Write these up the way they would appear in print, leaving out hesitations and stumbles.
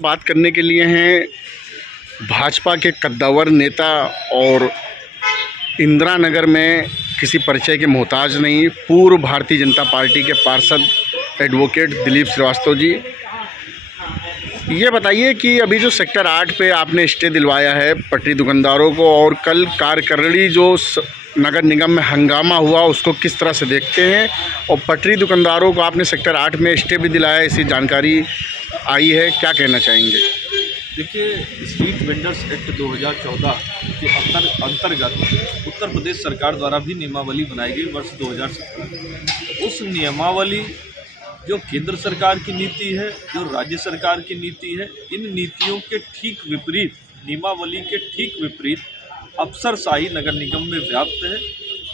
बात करने के लिए हैं भाजपा के कद्दावर नेता और इंदिरा नगर में किसी परिचय के मोहताज नहीं, पूर्व भारतीय जनता पार्टी के पार्षद एडवोकेट दिलीप श्रीवास्तव जी। ये बताइए कि अभी जो सेक्टर 8 पे आपने स्टे दिलवाया है पटरी दुकानदारों को, और कल कारकरड़ी जो नगर निगम में हंगामा हुआ उसको किस तरह से देखते हैं, और पटरी दुकानदारों को आपने सेक्टर 8 में स्टे भी दिलाया, ऐसी जानकारी आई है, क्या कहना चाहेंगे? देखिए, स्ट्रीट वेंडर्स एक्ट 2014 के अंतर्गत उत्तर प्रदेश सरकार द्वारा भी नियमावली बनाई गई वर्ष 2017। उस नियमावली जो केंद्र सरकार की नीति है, जो राज्य सरकार की नीति है, इन नीतियों के ठीक विपरीत, नियमावली के ठीक विपरीत अफसरशाही नगर निगम में व्याप्त है।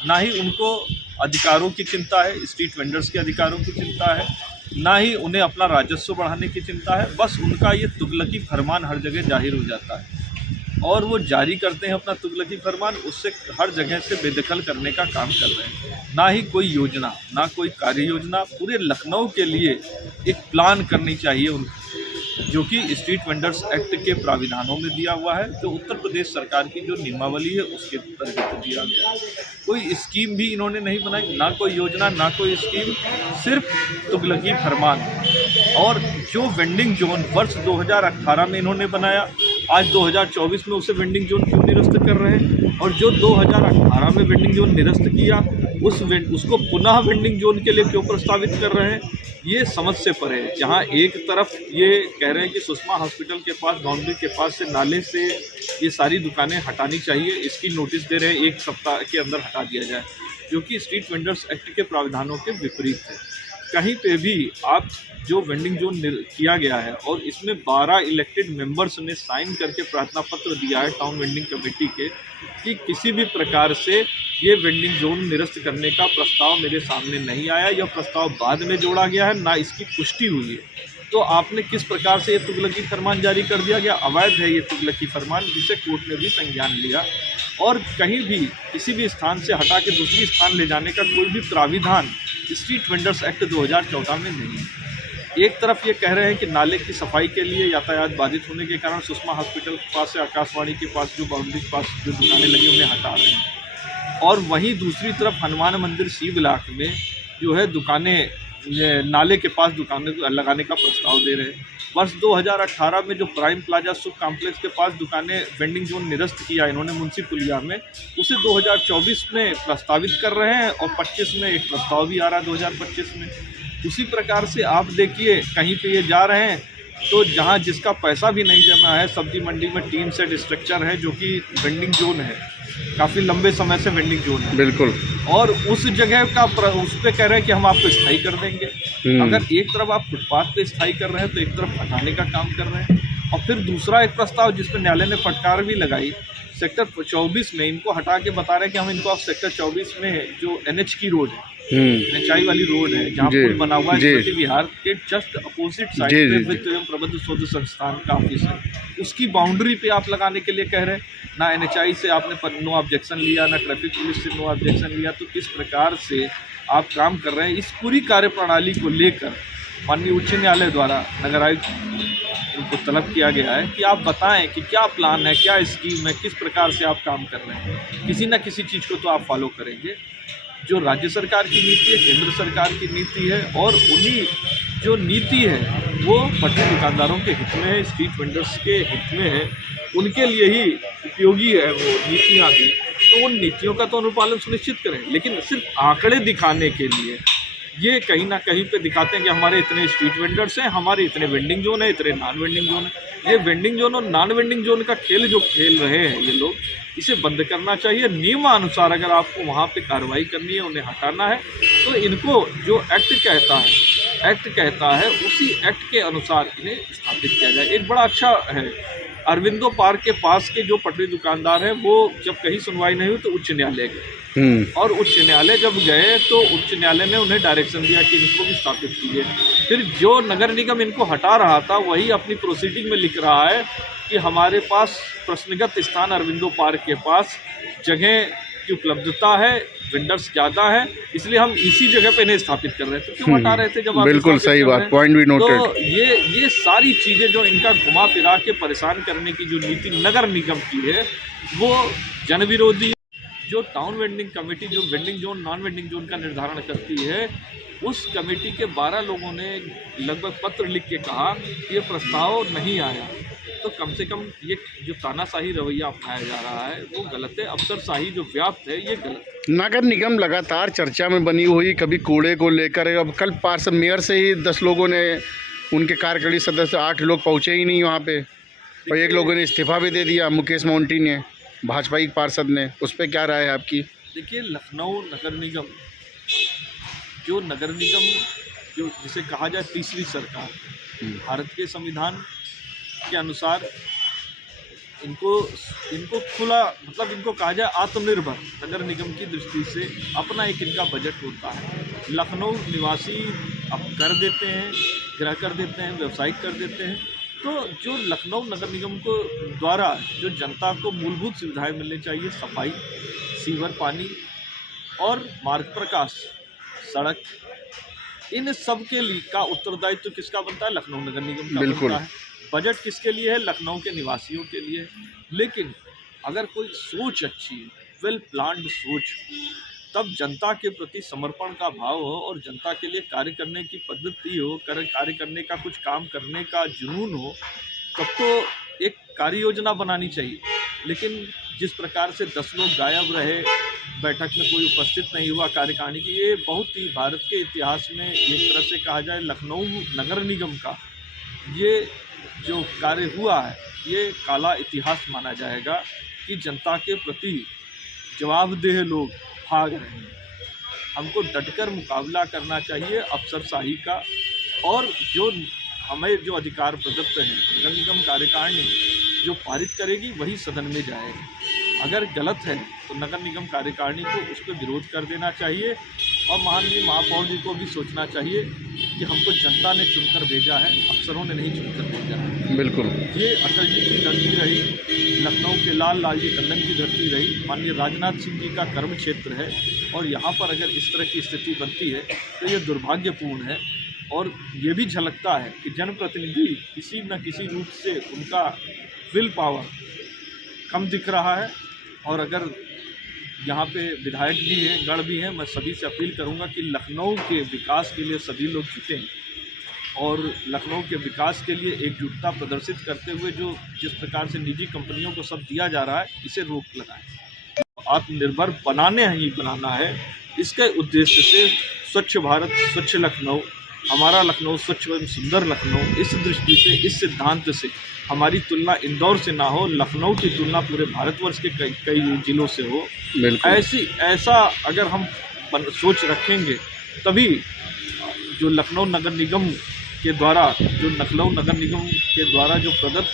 ना ही उनको अधिकारों की चिंता है, स्ट्रीट वेंडर्स के अधिकारों की चिंता है, ना ही उन्हें अपना राजस्व बढ़ाने की चिंता है। बस उनका ये तुगलकी फरमान हर जगह जाहिर हो जाता है और वो जारी करते हैं अपना तुगलकी फरमान, उससे हर जगह से बेदखल करने का काम कर रहे हैं। ना ही कोई योजना, ना कोई कार्य योजना पूरे लखनऊ के लिए एक प्लान करनी चाहिए उनको, जो कि स्ट्रीट वेंडर्स एक्ट के प्राविधानों में दिया हुआ है, जो उत्तर प्रदेश सरकार की जो नियमावली है उसके अंतर्गत दिया गया है। कोई स्कीम भी इन्होंने नहीं बनाई, ना कोई योजना, ना कोई स्कीम, सिर्फ तुगलकी फरमान। और जो वेंडिंग जोन वर्ष 2018 में इन्होंने बनाया, आज 2024 में उसे वेंडिंग जोन क्यों निरस्त कर रहे हैं? और जो 2018 में वेंडिंग जोन निरस्त किया उसको पुनः वेंडिंग जोन के लिए क्यों प्रस्तावित कर रहे हैं? ये समझ से परे है। जहाँ एक तरफ ये कह रहे हैं कि सुषमा हॉस्पिटल के पास, बाउंड्री के पास से, नाले से ये सारी दुकानें हटानी चाहिए, इसकी नोटिस दे रहे हैं 1 सप्ताह के अंदर हटा दिया जाए, जो कि स्ट्रीट वेंडर्स एक्ट के प्रावधानों के विपरीत है। कहीं पे भी आप जो वेंडिंग जोन किया गया है और इसमें 12 इलेक्टेड मेंबर्स ने साइन करके प्रार्थना पत्र दिया है टाउन वेंडिंग कमेटी के कि किसी भी प्रकार से ये वेंडिंग जोन निरस्त करने का प्रस्ताव मेरे सामने नहीं आया, यह प्रस्ताव बाद में जोड़ा गया है, ना इसकी पुष्टि हुई है। तो आपने किस प्रकार से ये तुगलकी फरमान जारी कर दिया गया? अवैध है ये तुगलकी फरमान, जिसे कोर्ट ने भी संज्ञान लिया। और कहीं भी किसी भी स्थान से हटा के दूसरी स्थान ले जाने का कोई भी प्राविधान स्ट्रीट वेंडर्स एक्ट 2014 में नहीं है। एक तरफ ये कह रहे हैं कि नाले की सफाई के लिए यातायात बाधित होने के कारण सुषमा हॉस्पिटल के पास से आकाशवाणी के पास जो बाउंड्री के पास जो दुकानें लगी उन्हें हटा रहे हैं, और वहीं दूसरी तरफ हनुमान मंदिर सी ब्लॉक में जो है दुकानें नाले के पास दुकानें लगाने का प्रस्ताव दे रहे हैं। वर्ष 2018 में जो प्राइम प्लाजा सुख कॉम्प्लेक्स के पास दुकानें वेंडिंग जोन निरस्त किया इन्होंने मुंशी पुलिया में, उसे 2024 में प्रस्तावित कर रहे हैं और 25 में एक प्रस्ताव भी आ रहा है 2025 में। उसी प्रकार से आप देखिए कहीं पे ये जा रहे हैं तो जहाँ जिसका पैसा भी नहीं जमा है, सब्जी मंडी में टीन सेट स्ट्रक्चर है जो कि वेंडिंग जोन है, काफ़ी लंबे समय से वेंडिंग जोन है, बिल्कुल, और उस जगह का उस पर कह रहे हैं कि हम आपको स्थायी कर देंगे। अगर एक तरफ आप फुटपाथ पे स्थायी कर रहे हैं तो एक तरफ हटाने का काम कर रहे हैं। और फिर दूसरा एक प्रस्ताव जिसपे न्यायालय ने फटकार भी लगाई, सेक्टर 24 में इनको हटा के बता रहे हैं कि हम इनको आप सेक्टर 24 में जो NH की रोड है, NHI वाली रोड है जहाँ पुल बना हुआ है ज्योति विहार के जस्ट अपोजिट साइड पे वित्त एवं प्रबंध शोध संस्थान का ऑफिस है, उसकी बाउंड्री पे आप लगाने के लिए कह रहे हैं। ना NHI से आपने नो ऑब्जेक्शन लिया, ना ट्रैफिक पुलिस से नो ऑब्जेक्शन लिया, तो किस प्रकार से आप काम कर रहे हैं? इस पूरी कार्यप्रणाली को लेकर माननीय उच्च न्यायालय द्वारा नगर आयुक्त इनको तलब किया गया है कि आप बताएं कि क्या प्लान है, क्या स्कीम है, किस प्रकार से आप काम कर रहे हैं। किसी न किसी चीज़ को तो आप फॉलो करेंगे। जो राज्य सरकार की नीति है, केंद्र सरकार की नीति है, और उन्हीं जो नीति है वो पटरी दुकानदारों के हित में है, स्ट्रीट वेंडर्स के हित में है, उनके लिए ही उपयोगी है वो नीतियाँ भी। तो उन नीतियों का तो अनुपालन सुनिश्चित करें, लेकिन सिर्फ आंकड़े दिखाने के लिए ये कहीं ना कहीं पे दिखाते हैं कि हमारे इतने स्ट्रीट वेंडर्स हैं, हमारे इतने वेंडिंग जोन है, इतने नॉन वेंडिंग जोन है। ये वेंडिंग जोन और नॉन वेंडिंग जोन का खेल जो खेल रहे हैं ये लोग, इसे बंद करना चाहिए। नियमानुसार अगर आपको वहाँ पे कार्रवाई करनी है, उन्हें हटाना है, तो इनको जो एक्ट कहता है उसी एक्ट के अनुसार इन्हें स्थापित किया जाए। एक बड़ा अच्छा है, अरविंदो पार्क के पास के जो पटरी दुकानदार हैं वो जब कहीं सुनवाई नहीं हुई तो उच्च न्यायालय गए, और उच्च न्यायालय जब गए तो उच्च न्यायालय ने उन्हें डायरेक्शन दिया कि इनको भी स्थापित कीजिए। फिर जो नगर निगम इनको हटा रहा था वही अपनी प्रोसीडिंग में लिख रहा है कि हमारे पास प्रश्नगत स्थान अरविंदो पार्क के पास जगह की उपलब्धता है, वेंडर्स ज़्यादा है, इसलिए हम इसी जगह पे नहीं स्थापित कर रहे थे। तो क्यों हटा रहे थे जब आप बिल्कुल स्थापित सही कर रहे बात, हैं? पॉइंट भी नोटेड। तो ये सारी चीज़ें जो इनका घुमा फिरा के परेशान करने की जो नीति नगर निगम की है, वो जन विरोधी। जो टाउन वेंडिंग कमेटी जो vending zone non vending zone का निर्धारण करती है, उस कमेटी के 12 लोगों ने लगभग पत्र लिख के कहा कि ये प्रस्ताव नहीं आया। तो कम से कम ये जो तानाशाही रवैया अपनाया जा रहा है वो गलत है, अफसरशाही जो व्याप्त है ये गलत है। नगर निगम लगातार चर्चा में बनी हुई, कभी कूड़े को लेकर, अब कल पार्षद मेयर से ही 10 लोगों ने, उनके कार्यकारी सदस्य 8 लोग पहुँचे ही नहीं वहाँ पे, और एक लोगों ने इस्तीफा भी दे दिया, मुकेश मोंटी ने, भाजपा की पार्षद ने। उस पर क्या राय है आपकी? देखिए, लखनऊ नगर निगम जो जिसे कहा जाए तीसरी सरकार, भारत के संविधान के अनुसार इनको खुला, मतलब इनको कहा जाए आत्मनिर्भर नगर निगम की दृष्टि से अपना एक इनका बजट होता है। लखनऊ निवासी अब कर देते हैं, गृह कर देते हैं, व्यवसायिक कर देते हैं। तो जो लखनऊ नगर निगम को द्वारा जो जनता को मूलभूत सुविधाएं मिलनी चाहिए, सफाई, सीवर, पानी और मार्ग प्रकाश, सड़क, इन सब के लिए का उत्तरदायित्व तो किसका बनता है? लखनऊ नगर निगम का बनता है। बजट किसके लिए है? लखनऊ के निवासियों के लिए। लेकिन अगर कोई सोच अच्छी, वेल प्लान्ड सोच, तब जनता के प्रति समर्पण का भाव हो और जनता के लिए कार्य करने की पद्धति हो, कार्य करने का, कुछ काम करने का जुनून हो, तब तो एक कार्य योजना बनानी चाहिए। लेकिन जिस प्रकार से 10 लोग गायब रहे, बैठक में कोई उपस्थित नहीं हुआ कार्यकारिणी की, ये बहुत ही भारत के इतिहास में एक तरह से कहा जाए लखनऊ नगर निगम का ये जो कार्य हुआ है, ये काला इतिहास माना जाएगा कि जनता के प्रति जवाबदेह लोग भाग रहे हैं। हमको डटकर मुकाबला करना चाहिए अफसरशाही का, और जो हमें जो अधिकार प्रदत्त हैं, नगर निगम कार्यकारिणी जो पारित करेगी वही सदन में जाएगी। अगर गलत है तो नगर निगम कार्यकारिणी को उस पर विरोध कर देना चाहिए, और माननीय महापौर जी को भी सोचना चाहिए कि हमको जनता ने चुनकर भेजा है, अफसरों ने नहीं चुनकर भेजा है। बिल्कुल, ये अटल जी की धरती रही, लखनऊ के लालजी टंडन की धरती रही, माननीय राजनाथ सिंह जी का कर्म क्षेत्र है, और यहाँ पर अगर इस तरह की स्थिति बनती है तो ये दुर्भाग्यपूर्ण है। और ये भी झलकता है कि जनप्रतिनिधि किसी न किसी रूप से उनका विल पावर कम दिख रहा है। और अगर यहाँ पे विधायक भी हैं, गण भी हैं, मैं सभी से अपील करूँगा कि लखनऊ के विकास के लिए सभी लोग जुटें, और लखनऊ के विकास के लिए एकजुटता प्रदर्शित करते हुए जो जिस प्रकार से निजी कंपनियों को सब दिया जा रहा है, इसे रोक लगाएं। आत्मनिर्भर बनाना है। इसके उद्देश्य से स्वच्छ भारत, स्वच्छ लखनऊ, हमारा लखनऊ स्वच्छ एवं सुंदर लखनऊ, इस दृष्टि से, इस सिद्धांत से हमारी तुलना इंदौर से ना हो, लखनऊ की तुलना पूरे भारतवर्ष के कई जिलों से हो। ऐसा अगर हम सोच रखेंगे, तभी जो लखनऊ नगर निगम के द्वारा जो प्रदत्त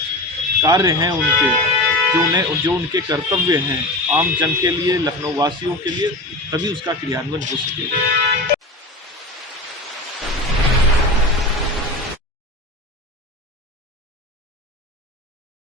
कार्य हैं उनके, जो उनके कर्तव्य हैं आम जन के लिए, लखनऊ वासियों के लिए, तभी उसका क्रियान्वयन हो सकेगा।